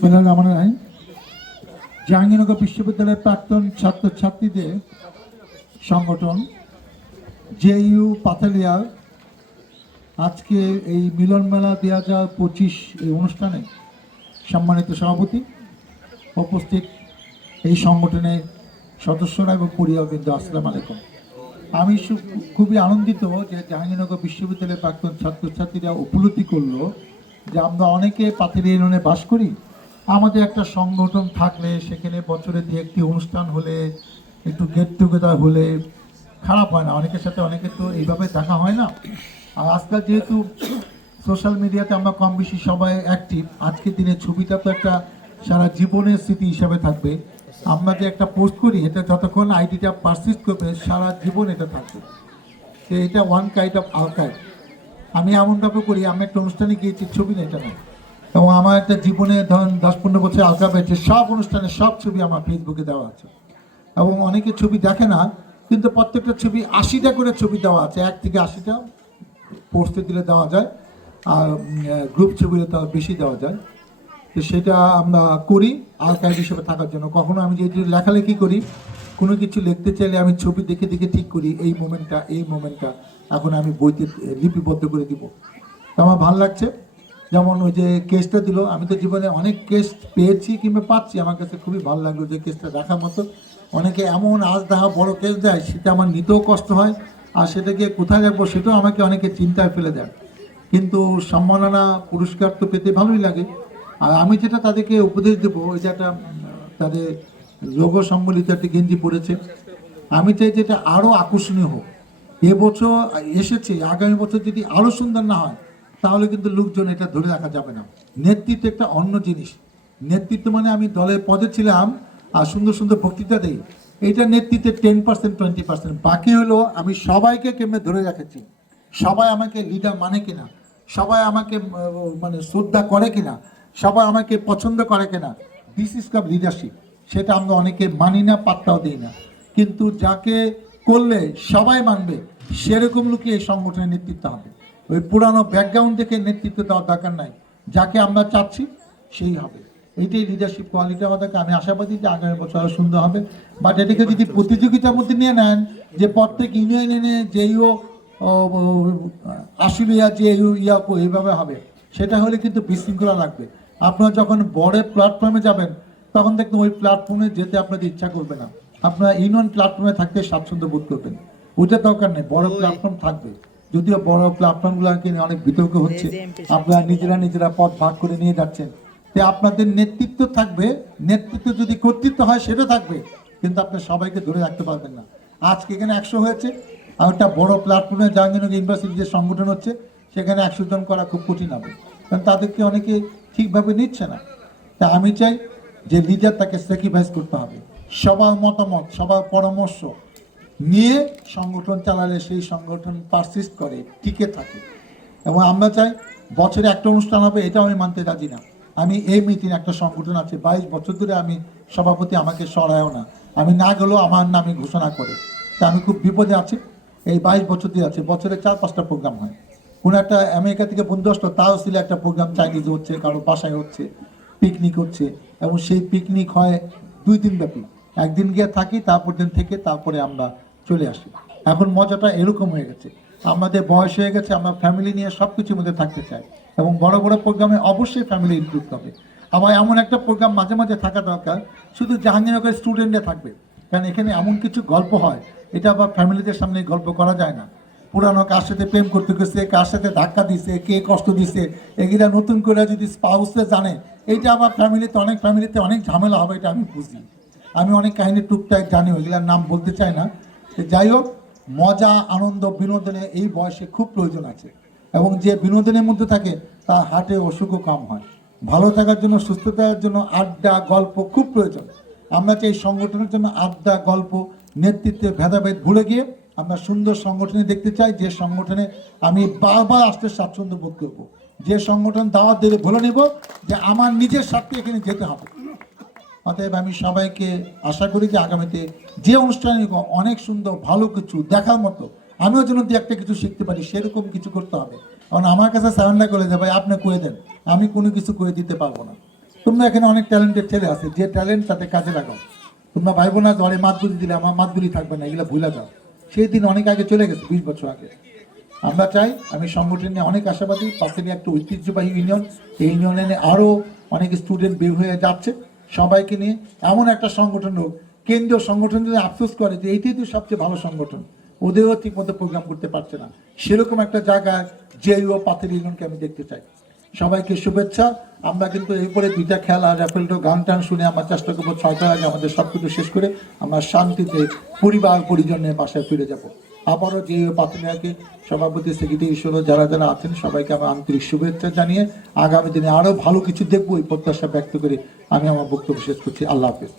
বিসমিল্লাহির রহমানির রহিম। জাহাঙ্গীরনগর বিশ্ববিদ্যালয়ের প্রাক্তন ছাত্রছাত্রীদের সংগঠন জেইউ পাথালিয়া আজকে এই মিলন মেলা 2025 এই অনুষ্ঠানে সম্মানিত সভাপতি, উপস্থিত এই সংগঠনের সদস্যরা এবং পরিবারবৃন্দ, আসসালামু আলাইকুম। আমি খুবই আনন্দিত যে জাহাঙ্গীরনগর বিশ্ববিদ্যালয়ের প্রাক্তন ছাত্রছাত্রীরা উপলব্ধি করলো যে আমরা অনেকে পাথালিয়া ইউনিয়নে বাস করি, আমাদের একটা সংগঠন থাকলে সেখানে বছরে দিয়ে একটি অনুষ্ঠান হলে, একটু গেট টুগেদার হলে খারাপ হয় না। অনেকের সাথে অনেকে তো এইভাবে দেখা হয় না। আর আজকাল যেহেতু সোশ্যাল মিডিয়াতে আমরা কম বেশি সবাই অ্যাক্টিভ, আজকের দিনে ছবিটা তো একটা সারা জীবনের স্মৃতি হিসাবে থাকবে। আমরা যে একটা পোস্ট করি এটা যতক্ষণ আইডিটা পারসিস্ট করবে সারা জীবন এটা থাকবে। তো এটা ওয়ান কাইন্ড অফ আর্কাইভ। আমি এমনভাবে করি, আমি একটা অনুষ্ঠানে গিয়েছি, ছবি না এটা নয়, এবং আমার একটা জীবনে ধরুন 10-15 বছর আর্কাইভ আছে, সব অনুষ্ঠানে সব ছবি আমার ফেসবুকে দেওয়া আছে। এবং অনেকে ছবি দেখে না, কিন্তু প্রত্যেকটা ছবি 80টা করে ছবি দেওয়া আছে, 1 থেকে 80টা পোস্টে দিলে দেওয়া যায়, আর গ্রুপ ছবিতে তার বেশি দেওয়া যায়। তো সেটা আমরা করি আর্কাইভ হিসেবে থাকার জন্য। কখনো আমি যে লেখালেখি করি, কোনো কিছু লিখতে চাইলে আমি ছবি দেখে দেখে ঠিক করি এই মোমেন্টটা এখন আমি বইতে লিপিবদ্ধ করে দিব। তো আমার ভালো লাগছে। যেমন ওই যে কেসটা দিল, আমি তো জীবনে অনেক কেস পেয়েছি কিংবা পাচ্ছি, আমার কাছে খুবই ভালো লাগলো যে কেসটা দেখার মতো। অনেকে এমন আজ দেখা বড় কেস দেয়, সেটা আমার নিতেও কষ্ট হয়, আর সেটাকে কোথায় রাখবো সেটাও আমাকে অনেকে চিন্তায় ফেলে দেয়। কিন্তু সম্মাননা পুরস্কার তো পেতে ভালোই লাগে। আর আমি যেটা তাদেরকে উপদেশ দেবো, ওই যে একটা তাদের লোগো সম্বলিত একটা গেঞ্জি পড়েছে, আমি চাই যে এটা আরও আকর্ষণীয় হোক। এবছর এসেছে, আগামী বছর যদি আরও সুন্দর না হয় তাহলে কিন্তু লোকজন এটা ধরে রাখা যাবে না। নেতৃত্ব একটা অন্য জিনিস। নেতৃত্ব মানে আমি দলের পদে ছিলাম আর সুন্দর সুন্দর বক্তৃতা দিই, এইটা নেতৃত্বের 10% 20%। বাকি হলো আমি সবাইকে কেমনে ধরে রেখেছি, সবাই আমাকে লিডার মানে কিনা, সবাই আমাকে মানে শ্রদ্ধা করে কিনা, সবাই আমাকে পছন্দ করে কিনা। This is cup leadership. সেটা আমরা অনেকে মানি না, পাত্তাও দিই না। কিন্তু যাকে করলে সবাই মানবে সেরকম লোকই এই সংগঠনের নেতৃত্ব হবে। ওই পুরানো ব্যাকগ্রাউন্ড থেকে নেতৃত্ব দেওয়ার দরকার নাই, যাকে আমরা চাচ্ছি সেই হবে। এইটাই লিডারশিপ কোয়ালিটি আমাদেরকে। আমি আশাবাদী যে আগামী বছর আরও সুন্দর হবে। বাট এটাকে যদি প্রতিযোগিতার মধ্যে নিয়ে নেন যে প্রত্যেক ইউনিয়নে যেইও আশুলিয়া যে ইয়াকো এইভাবে হবে, সেটা হলে কিন্তু বিশৃঙ্খলা লাগবে। আপনারা যখন বড় প্ল্যাটফর্মে যাবেন তখন দেখবেন ওই প্ল্যাটফর্মে যেতে আপনাদের ইচ্ছা করবে না, আপনারা ইউনিয়ন প্ল্যাটফর্মে থাকতে স্বাচ্ছন্দ্য বোধ করবেন। ওইটা দরকার নেই, বড় প্ল্যাটফর্ম থাকবে। যদিও বড় প্ল্যাটফর্মগুলোকে নিয়ে অনেক বিতর্ক হচ্ছে, আপনারা নিজেরা পথ ভাগ করে নিয়ে যাচ্ছেন। তাই আপনাদের নেতৃত্ব থাকবে, নেতৃত্ব যদি কর্তৃত্ব হয় সেটা থাকবে, কিন্তু আপনি সবাইকে ধরে রাখতে পারবেন না। আজকে এখানে 100 হয়েছে, আর একটা বড় প্ল্যাটফর্মে জাহাঙ্গীরনগর ইউনিভার্সিটি যে সংগঠন হচ্ছে সেখানে 100 জন করা খুব কঠিন হবে, কারণ তাদেরকে অনেকে ঠিকভাবে নিচ্ছে না। তা আমি চাই যে লিডার তাকে স্যাক্রিফাইস করতে হবে, সবার মতামত সবার পরামর্শ নিয়ে সংগঠন চালালে সেই সংগঠন পারসিস্ট করে, টিকে থাকে। এবং আমরা চাই বছরে একটা অনুষ্ঠান হবে, এটাও আমি মানতে রাজি না। আমি এই মিটিং একটা সংগঠন আছে 22 বছর ধরে আমি সভাপতি, আমাকে সরায়ও না, আমি না গেলেও আমার নামে ঘোষণা করে। তা আমি খুব বিপদে আছি। এই 22 বছর দিয়ে আছে, বছরে 4-5টা প্রোগ্রাম হয়। কোনো একটা আমেরিকা থেকে বন্ধু আসলো, তাও ছিল একটা প্রোগ্রাম, চাইনিজ হচ্ছে, কারো বাসায় হচ্ছে, পিকনিক হচ্ছে, এবং সেই পিকনিক হয় 2 দিন ব্যাপী। একদিন গিয়ে থাকি, তারপর দিন থেকে তারপরে আমরা চলে আসি। এখন মজাটা এরকম হয়ে গেছে, আমাদের বয়স হয়ে গেছে, আমরা ফ্যামিলি নিয়ে সব কিছুর মধ্যে থাকতে চাই, এবং বড় বড় প্রোগ্রামে অবশ্যই ফ্যামিলি ইনক্লুড হবে। আবার এমন একটা প্রোগ্রাম মাঝে মাঝে থাকা দরকার শুধু জাহাঙ্গীরনগরের স্টুডেন্টরা থাকবে, কারণ এখানে এমন কিছু গল্প হয়, এটা আবার ফ্যামিলিদের সামনে গল্প করা যায় না। পুরানো কার সাথে প্রেম করতে গেছে, কার সাথে ধাক্কা দিছে, কে কষ্ট দিছে, এগুলা নতুন করে যদি স্পাউসে জানে, এইটা আবার ফ্যামিলিতে অনেক ঝামেলা হবে, এটা আমি বুঝি। আমি অনেক কাহিনী টুকটাক জানি, ওইগুলার নাম বলতে চাই না। যাই হোক, মজা আনন্দ বিনোদনে এই বয়সে খুব প্রয়োজন আছে, এবং যে বিনোদনের মধ্যে থাকে তার হার্টে অসুখও কম হয়। ভালো থাকার জন্য, সুস্থ থাকার জন্য আড্ডা গল্প খুব প্রয়োজন। আমরা চাই সংগঠনের জন্য আড্ডা গল্প, নেতৃত্বের ভেদাভেদ ভুলে গিয়ে আমরা সুন্দর সংগঠনে দেখতে চাই, যে সংগঠনে আমি বারবার আসতে স্বাচ্ছন্দ্য বোধ করবো, যে সংগঠন দাওয়াত দিলে বলে নেব যে আমার নিজের স্বার্থে এখানে যেতে হবে। অতএব আমি সবাইকে আশা করি যে আগামীতে যে অনুষ্ঠানে অনেক সুন্দর ভালো কিছু দেখার মতো, আমিও যেন দু একটা কিছু শিখতে পারি, সেরকম কিছু করতে হবে। কারণ আমার কাছে সারেন্ডার করে যে ভাই আপনি করে দেন, আমি কোনো কিছু করে দিতে পারবো না। তোমরা এখানে অনেক ট্যালেন্টেড ছেলে আছে, যে ট্যালেন্ট তাতে কাজে লাগাও। তোমরা ভাইবো না দলে মাতগুলি দিলে আমার মাতগুলি থাকবে না, এগুলো ভুলে যাও। সেই দিন অনেক আগে চলে গেছে, 20 বছর আগে। আমরা চাই, আমি সংগঠন নিয়ে অনেক আশাবাদী। পাতুলিয়া একটা ঐতিহ্যবাহী ইউনিয়ন, এই ইউনিয়নে আরও অনেক স্টুডেন্ট বের হয়ে যাচ্ছে। সবাইকে নিয়ে এমন একটা সংগঠন হোক, কেন্দ্রীয় সংগঠন যদি আফসোস করে যে এইটাই তো সবচেয়ে ভালো সংগঠন, ওদেরও ঠিক মতো প্রোগ্রাম করতে পারছে না, সেরকম একটা জায়গায় জেইউ পাতুলিয়া ইউনিয়নকে আমি দেখতে চাই। সবাইকে শুভেচ্ছা। আমরা কিন্তু এরপরে 2টা খেলা র্যাফেলটো গান টান শুনে আমরা চেষ্টা করবো 6টার আগে আমাদের সব কিছু শেষ করে আমরা শান্তিতে পরিবার পরিজনের বাসায় ফিরে যাব। আবারও যে পাতুলিয়াকে সভাপতি সেক্রেটারি সহ যারা যারা আছেন সবাইকে আমার আন্তরিক শুভেচ্ছা জানিয়ে আগামী দিনে আরও ভালো কিছু দেখবো এই প্রত্যাশা ব্যক্ত করে আমি আমার বক্তব্য শেষ করছি। আল্লাহ হাফেজ।